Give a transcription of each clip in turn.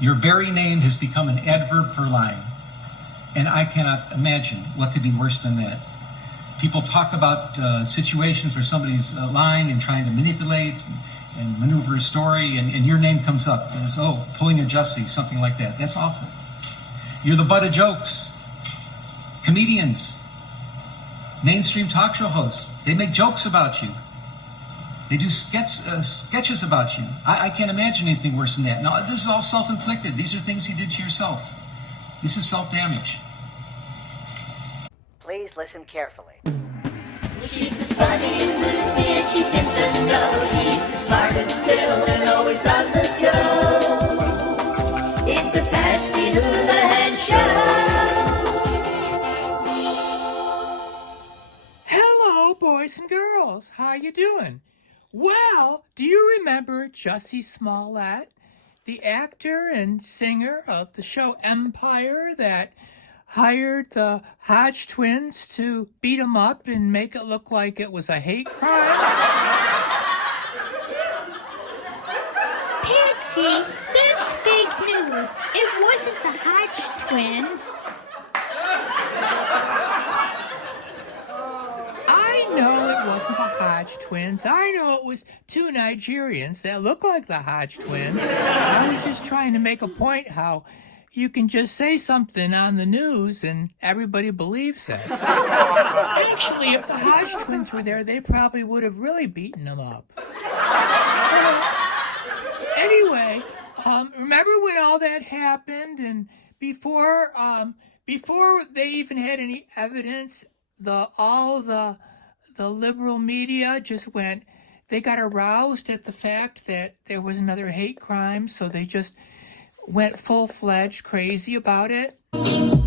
Your very name has become an adverb for lying. And I cannot imagine what could be worse than that. People talk about situations where somebody's lying and trying to manipulate and maneuver a story, and your name comes up as, oh, pulling a Jussie, something like that. That's awful. You're the butt of jokes. Comedians, mainstream talk show hosts, they make jokes about you. They do sketches about you. I can't imagine anything worse than that. No, this is all self-inflicted. These are things you did to yourself. This is self-damage. Please listen carefully. She's as funny as Lucy and she's in the know. She's as smart as Bill and always on the go. It's the Patsy Hoolahan Show. Hello, boys and girls. How you doing? Well, do you remember Jussie Smollett, the actor and singer of the show Empire that hired the Hodge twins to beat him up and make it look like it was a hate crime? Patsy, that's fake news. It wasn't the Hodge twins. I know it wasn't the Hodge twins. I know it was two Nigerians that look like the Hodge twins. I was just trying to make a point how you can just say something on the news and everybody believes it. Actually, if the Hodge twins were there, they probably would have really beaten them up. Anyway, remember when all that happened, and before they even had any evidence, all the liberal media just they got aroused at the fact that there was another hate crime, so they just went full-fledged crazy about it.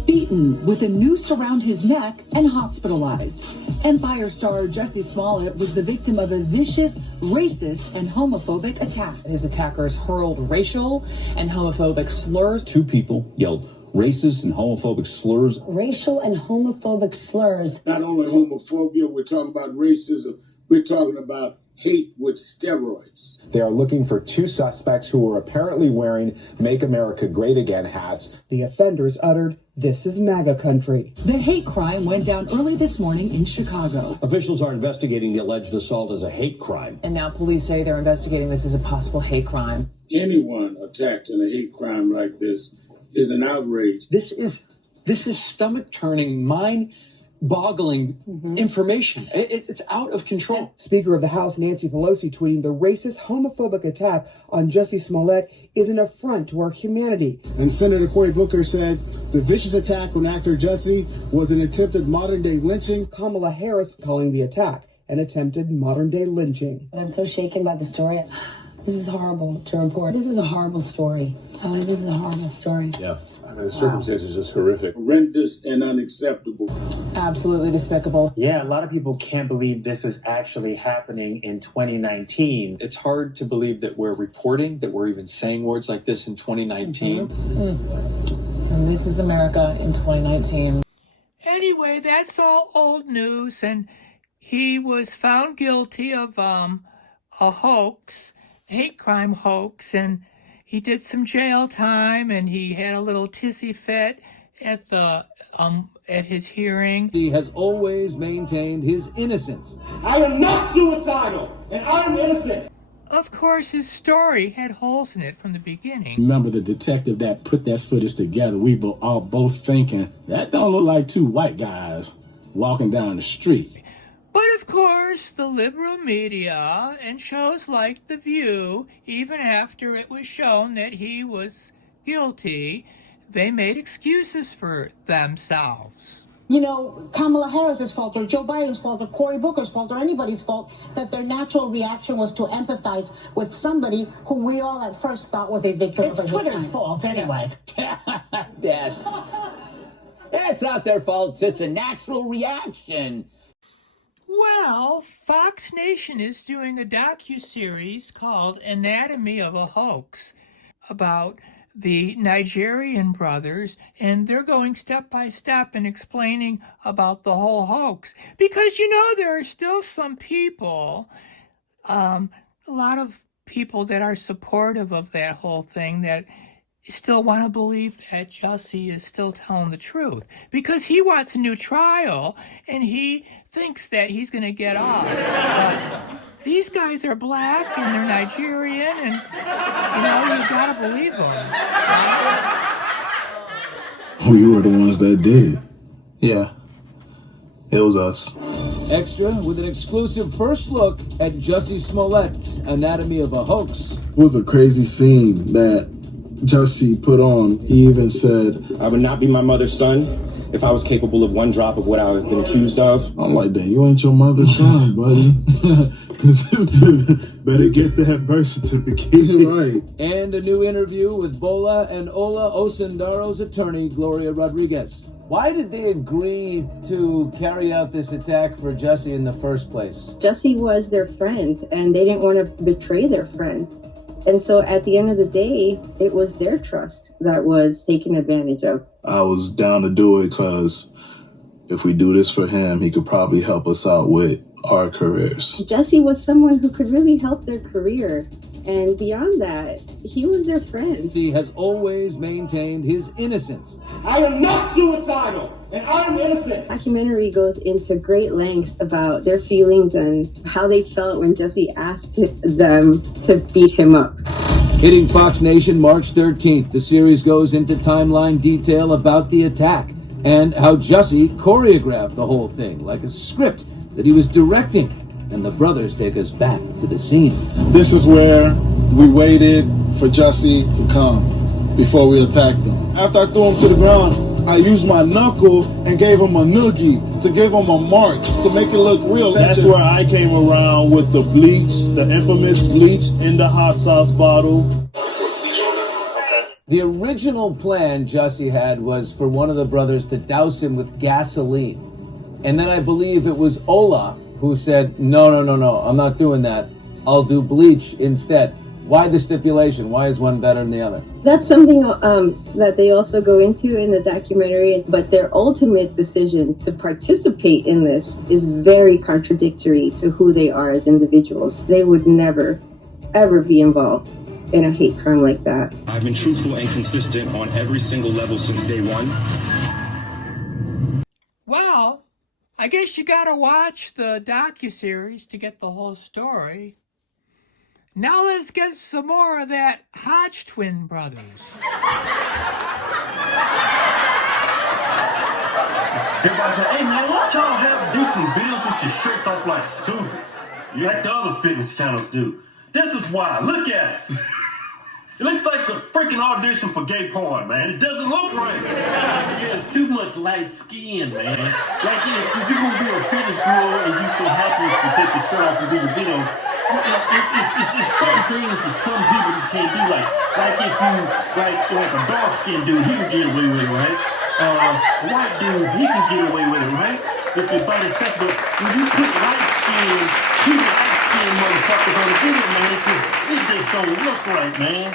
Beaten with a noose around his neck and hospitalized. Empire star Jussie Smollett was the victim of a vicious, racist, and homophobic attack. His attackers hurled racial and homophobic slurs. Two people yelled racist and homophobic slurs. Racial and homophobic slurs. Not only homophobia, we're talking about racism. We're talking about hate with steroids. They are looking for two suspects who were apparently wearing Make America Great Again hats. The offenders uttered, "This is MAGA country." The hate crime went down early this morning in Chicago. Officials are investigating the alleged assault as a hate crime. And now police say they're investigating this as a possible hate crime. Anyone attacked in a hate crime like this is an outrage. This is stomach-turning, mind-boggling information. It's out of control. Speaker of the House Nancy Pelosi tweeting, "The racist, homophobic attack on Jussie Smollett is an affront to our humanity." And Senator Cory Booker said the vicious attack on actor Jussie was an attempted modern-day lynching. Kamala Harris calling the attack an attempted modern-day lynching. I'm so shaken by the story. This is horrible to report. This is a horrible story. This is a horrible story. Yeah. I mean, the circumstances are just horrific. Horrendous and unacceptable. Absolutely despicable. Yeah, a lot of people can't believe this is actually happening in 2019. It's hard to believe that we're reporting, that we're even saying words like this in 2019. And this is America in 2019. Anyway, that's all old news, and he was found guilty of a hoax, hate crime hoax, and he did some jail time, and he had a little tissy fit at his hearing. He has always maintained his innocence. I am not suicidal, and I'm innocent. Of course, his story had holes in it from the beginning. Remember the detective that put that footage together? We all both thinking, that don't look like two white guys walking down the street. But of course, the liberal media and shows like The View, even after it was shown that he was guilty, they made excuses for themselves. You know, Kamala Harris's fault, or Joe Biden's fault, or Cory Booker's fault, or anybody's fault, that their natural reaction was to empathize with somebody who we all at first thought was a victim of a hate crime. It's Twitter's fault anyway. That's not their fault. It's just a natural reaction. Well, Fox Nation is doing a docuseries called Anatomy of a Hoax about the Nigerian brothers, and they're going step by step and explaining about the whole hoax. Because, you know, there are still some people, a lot of people that are supportive of that whole thing, that still want to believe that Jussie is still telling the truth because he wants a new trial and he thinks that he's going to get off. But these guys are black and they're Nigerian and, you got to believe them. We were the ones that did it. Yeah, it was us. Extra with an exclusive first look at Jussie Smollett's Anatomy of a Hoax. It was a crazy scene that Jussie put on. He even said, I would not be my mother's son if I was capable of one drop of what I have been accused of. I'm like, dang, you ain't your mother's son, buddy. Better get that birth certificate. Right. And a new interview with Bola and Ola Osundaro's attorney, Gloria Rodriguez. Why did they agree to carry out this attack for Jussie in the first place? Jussie was their friend, and they didn't want to betray their friend. And so at the end of the day, it was their trust that was taken advantage of. I was down to do it because if we do this for him, he could probably help us out with our careers. Jussie was someone who could really help their career. And beyond that, he was their friend. He has always maintained his innocence. I am not suicidal, and I am innocent. The documentary goes into great lengths about their feelings and how they felt when Jussie asked them to beat him up. Hitting Fox Nation March 13th, the series goes into timeline detail about the attack and how Jussie choreographed the whole thing like a script that he was directing. And the brothers take us back to the scene. This is where we waited for Jussie to come before we attacked him. After I threw him to the ground, I used my knuckle and gave him a noogie to give him a mark to make it look real. That's where I came around with the bleach, the infamous bleach in the hot sauce bottle. The original plan Jussie had was for one of the brothers to douse him with gasoline. And then I believe it was Ola who said, no, I'm not doing that. I'll do bleach instead. Why the stipulation? Why is one better than the other? That's something that they also go into in the documentary, but their ultimate decision to participate in this is very contradictory to who they are as individuals. They would never, ever be involved in a hate crime like that. I've been truthful and consistent on every single level since day one. Well, I guess you gotta watch the docuseries to get the whole story. Now let's get some more of that Hodge twin brothers. Everybody say, hey man, why don't y'all do some videos with your shirts off like stupid? Like the other fitness channels do. This is why. Look at us. It looks like a freaking audition for gay porn, man. It doesn't look right. Yeah, it's too much light skin, man. Like, if you're going to be a fitness girl and you so happy to take your shirt off and do the video, it's certain things that some people just can't do. Like if you, like a dark-skinned dude, he can get away with it, right? A white dude, he can get away with it, right? But the body set, but when you put light-skinned motherfuckers on the video, man, it just don't look right, man.